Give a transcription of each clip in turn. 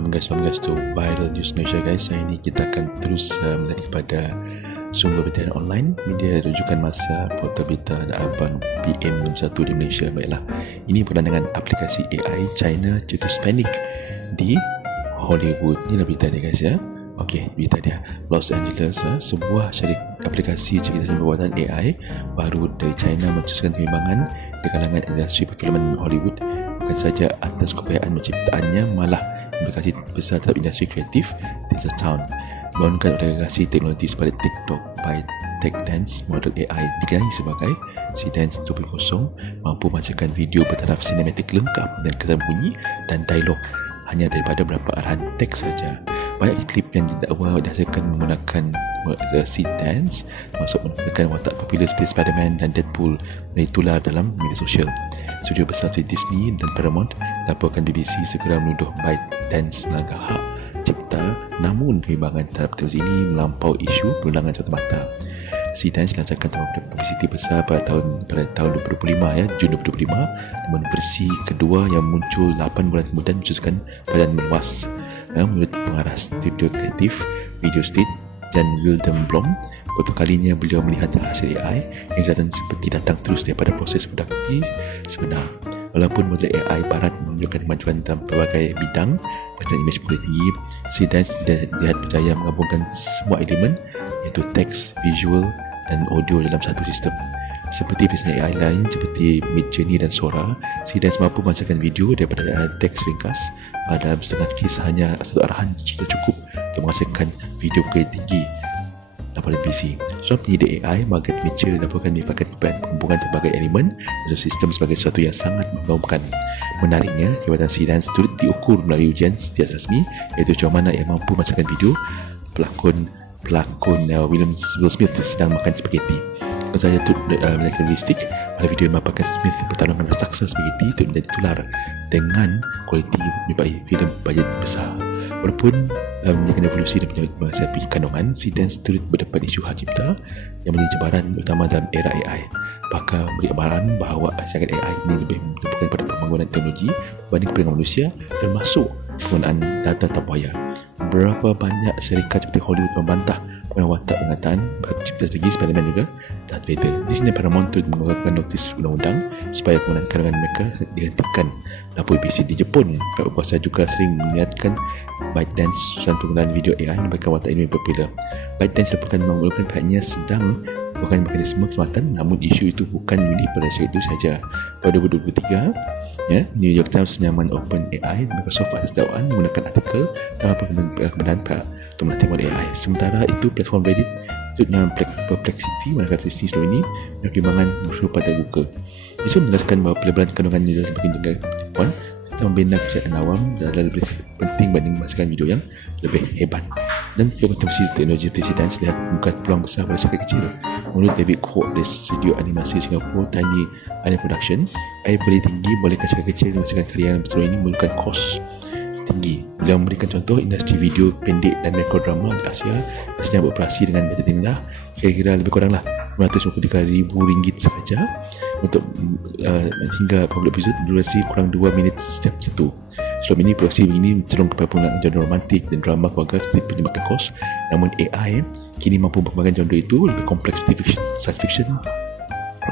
menggas tu viral news Malaysia guys. Hari ini kita akan terus melihat kepada sumber berita online, media rujukan masa, portal berita dan Abang PM nombor 1 di Malaysia. Baiklah, ini berkenaan dengan aplikasi AI China cetus panik di Hollywood. Inilah berita dia guys ya. Okey, berita dia. Los Angeles, sebuah aplikasi cerita perbuatan AI baru dari China mencetuskan kebimbangan di kalangan industri perfilman Hollywood. Bukan saja atas kepayaan menciptaannya, malah implikasi besar terhadap industri kreatif Teaser Town. Dibangunkan oleh legasi teknologi sebalik TikTok by TechDance, model AI dikenali sebagai C-Dance 2.0 mampu menghasilkan video bertaraf sinematik lengkap dan kesan bunyi dan dialog hanya daripada beberapa arahan teks saja. Banyak klip yang didakwa dihasilkan menggunakan C-Dance, masuk menggunakan watak popular seperti Spider-Man dan Deadpool menjadi tular dalam media sosial. Studio besar seperti Disney dan Paramount laporkan BBC segera menuduh ByteDance melanggar hak cipta, namun kebimbangan terhadap teknologi ini melampau isu perundangan semata-mata. C-Dance lancarkan publicity besar pada tahun 2025 ya, Jun 2025, namun versi kedua yang muncul 8 bulan kemudian mencetuskan badan meluas. Menurut pengarah studio kreatif Video State dan Wilden Blom, untuk kalinya beliau melihat hasil AI yang kelihatan seperti datang terus daripada proses produktif sebenar. Walaupun model AI barat menunjukkan kemajuan dalam pelbagai bidang, macam image quality tinggi, C-Dance tidak berjaya menggabungkan semua elemen iaitu teks, visual dan audio dalam satu sistem. Seperti bisnes AI lain seperti Midjourney dan Sora, C-Dance mampu menghasilkan video daripada arahan teks ringkas. Dalam setengah kes hanya satu arahan sudah cukup untuk menghasilkan video kualiti tinggi daripada PC. Seorang penyidik AI, Margaret Mitchell, laporkan menyebabkan penghubungan berbagai elemen dalam sistem sebagai sesuatu yang sangat mengagumkan. Menariknya, kehebatan C-Dance turut diukur melalui ujian setiap resmi, iaitu sejauh mana ia mampu menghasilkan video pelakon Will Smith sedang makan spaghetti. Saya turut realistik pada video yang memaparkan Smith bertarung dengan raksasa spaghetti untuk menjadi tular dengan kualiti menyerupai filem bajet besar. Walaupun menjaga evolusi dan menghadapi kandungan, C-Dance turut berdepan isu hak cipta yang menjadi cabaran utama dalam era AI. Pakar beri amaran bahawa rancangan AI ini lebih merupakan pada pembangunan teknologi berbanding kepentingan manusia, termasuk penggunaan data tanpa. Berapa banyak syarikat seperti Hollywood membantah penggunaan watak pengataan cipta strategi Spider-Man juga Darth Vader. Di sini Paramount turut mengeluarkan notis undang-undang supaya penggunaan karangan mereka dihentikan. Lapor BBC di Jepun, pihak berkuasa juga sering mengingatkan ByteDance dalam penggunaan video AI menyebabkan watak ini popular. ByteDance laporkan mengeluarkan pihaknya sedang bukan mekanisme keselamatan, namun isu itu bukan unik pada syarikat itu saja. Pada 2023, New York Times menyaman OpenAI Microsoft atas dakwaan menggunakan artikel dalam kebenaran pihak untuk melatih model AI. Sementara itu, platform Reddit dengan Perplexity manakala sisi selama ini dan kebimbangan berupa pada Google. Isu menjelaskan bahawa pelebaran kandungan user semakin tinggi telefon serta membina kepercayaan awam adalah lebih penting banding menghasilkan video yang lebih hebat. Dan pelbagai kontemplasi teknologi C-Dance lihat bukan peluang besar pada syarikat kecil. Menurut David Kwok dari studio animasi Singapura Tiny Island Production, AI kualiti tinggi bolehkan syarikat kecil menghasilkan karya yang betul ini memerlukan kos setinggi. Beliau memberikan contoh industri video pendek dan mikrodrama di Asia yang sedang beroperasi dengan bajet rendah, kira-kira lebih kuranglah RM933,000 sahaja untuk hingga public episode durasi kurang 2 minit setiap satu. Selama ini produksi ini cenderung kepada penggunaan genre romantik dan drama keluarga seperti penyebabkan kos. Namun AI kini mampu mengembangkan genre itu lebih kompleks seperti science fiction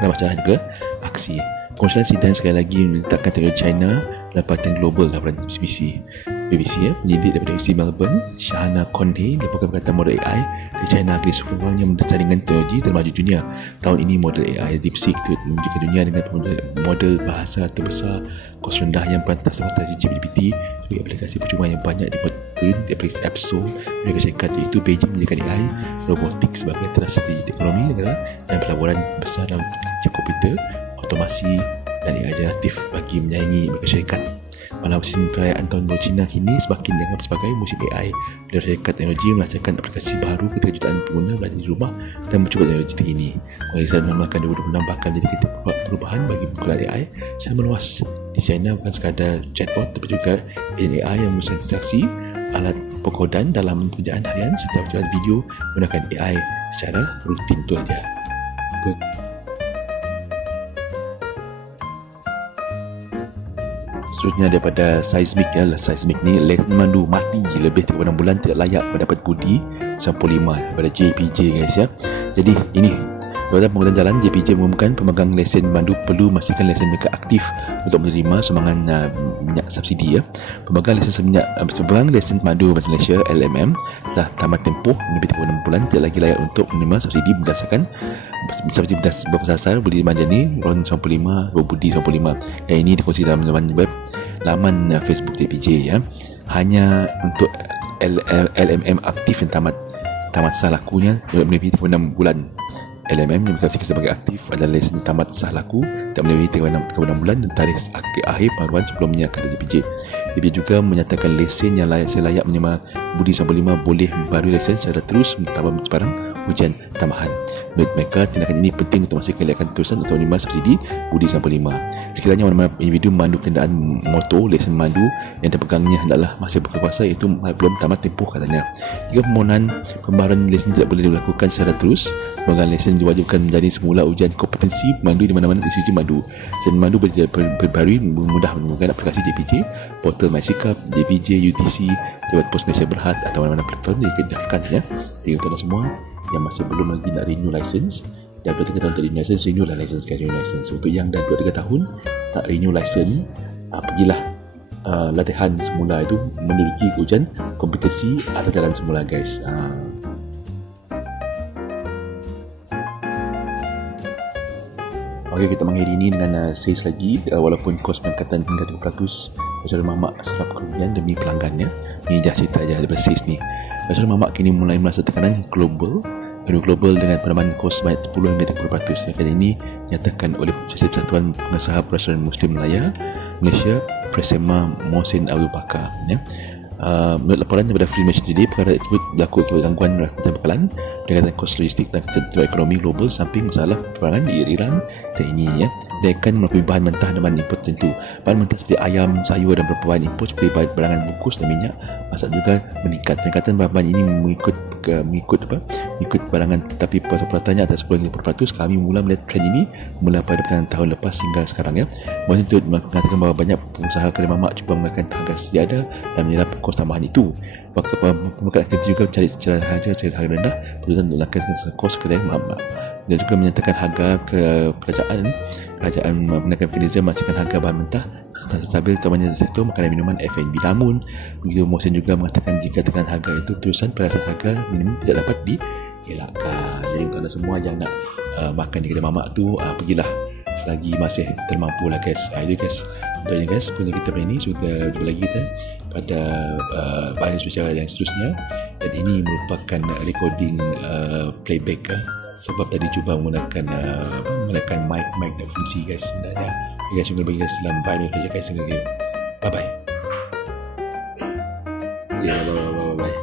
dan macam juga aksi. Konsulen C-Dance sekali lagi meletakkan teknologi China dalam perhatian global laporan BBC. Penyidik daripada UC Melbourne, Shahana Conde, laporkan berkaitan model AI dari China agli sekurang-kurangnya menjaringan teknologi termaju dunia. Tahun ini model AI DeepSeek menunjukkan dunia dengan model bahasa terbesar kos rendah yang pantas mengatasi ChatGPT sebagai aplikasi percuma yang banyak dibuat turun di aplikasi App Store mereka syarikat, iaitu Beijing menjadikan AI robotik sebagai teras strategi ekonomi negara dan pelaburan besar dalam chip komputer, otomasi dan AI generatif bagi menyaingi mereka syarikat. Malah musim perayaan tahun baru Cina kini semakin dianggap sebagai musim AI bila syarikat teknologi melancarkan aplikasi baru ketika jutaan pengguna berada di rumah dan mencuba teknologi terkini. Pengurusan menambahkan 2026 bakal menjadi perubahan bagi penggunaan AI secara meluas. Di China bukan sekadar chatbot tapi juga AI yang merusak interaksi, alat pengkodan dalam pekerjaan harian serta percobaan video menggunakan AI secara rutin itu saja. Seterusnya daripada Seismic ya. Seismic ni lesen mandu mati lebih 36 bulan tidak layak mendapat budi 95 daripada JPJ guys ya. Jadi ini Jabatan Pengguna Jalan JPJ mengumumkan pemegang lesen mandu perlu memastikan lesen mereka aktif untuk menerima sumbangan minyak subsidi ya. Pemegang lesen mandu bahasa Malaysia LMM telah tamat tempoh lebih 36 bulan tidak lagi layak untuk menerima subsidi berdasarkan subsidi berdasar budi madani RON 95 budi 95. Yang ini dikongsi dalam laman web laman Facebook JPJ ya. Hanya untuk LMM aktif yang tamat sah lakunya melebihi 36 bulan. LMM yang dikatakan sebagai aktif adalah lesen tamat sah laku tak melebihi 36 bulan dan tarikh akhir paruan sebelumnya, kata JPJ. JPJ juga menyatakan lesen yang layak menerima budi 95 boleh membaharui lesen secara terus tanpa sebarang ujian tambahan. Menurut mereka, tindakan ini penting untuk memastikan layakan terusan untuk menerima subsidi budi 95. Sekiranya mana-mana individu memandu kenderaan motor, lesen memandu yang terpegangnya hendaklah masih berkuasa iaitu belum tamat tempoh, katanya. Jika permohonan pembaharuan lesen tidak boleh dilakukan secara terus, pemegang lesen diwajibkan menjalani semula ujian kompetensi memandu di mana-mana institusi mandu. Lesen memandu berbarui mudah menggunakan aplikasi JPJ, portal MySikap, JPJ, UTC, Jabatan Pos Malaysia Berhad atau mana-mana platform yang didaftarkan ya. Jadi untuk anda semua yang masih belum lagi nak renew license, dah 2-3 tahun tak renew license, renew lah license guys, renew license. Untuk yang dah 2-3 tahun tak renew license, pergilah latihan semula itu menduduki ujian kompetensi atas jalan semula guys. Okey, kita mengakhiri ini dengan sales lagi. Walaupun kos pengangkatan hingga 30%, Raja Mamak serap kerugian demi pelanggannya. Ini dah cerita je daripada sales ni. Raja Mamak kini mulai merasa tekanan global dengan penambahan kos sebanyak 10 hingga 30%. Kali ini nyatakan oleh Persatuan Pengusaha Restoran Muslim Malaysia Presema Mohsin Abdul Bakar ya. Menurut laporan daripada Freemason Today, perkara tersebut berlaku akibat gangguan rantai bekalan, peningkatan kos logistik dan ketentuan ekonomi global samping masalah peperangan di Iran dan ini ya. Dia akan mengakui bahan mentah dan bahan import tentu. Bahan mentah seperti ayam, sayur dan beberapa bahan import seperti barangan bungkus dan minyak masak juga meningkat. Peningkatan bahan ini mengikut barangan, tetapi peratannya atas 10-20%. Kami mula melihat trend ini mula pada pertengahan tahun lepas hingga sekarang ya. Mohsin itu mengatakan bahawa banyak pengusaha kedai mamak cuba menggunakan harga sejadah dan menyerap kos tambahan itu. Pemekat aktiviti juga mencari harga rendah keputusan untuk menaikkan kos kedai mamak. Dia juga menyatakan harga kerajaan menggunakan mekanisme memastikan harga bahan mentah stabil terutamanya di sektor makanan minuman F&B. Namun begitu, Mohsin juga mengatakan jika tekanan harga itu terusan, perasaan harga minimum tidak dapat dielakkan. Jadi untuk anda semua yang nak makan di kedai mamak tu, pergilah selagi masih termampu lah guys. Itu guys, untuk ini guys, punya kita hari ini juga jumpa lagi kita pada bahan spesial yang seterusnya. Dan ini merupakan recording playback sebab tadi cuba menggunakan mic tak fungsi guys sebenarnya. Okay, guys, jumpa lagi guys dalam bahan kerja guys. Bye bye. Ya, bye.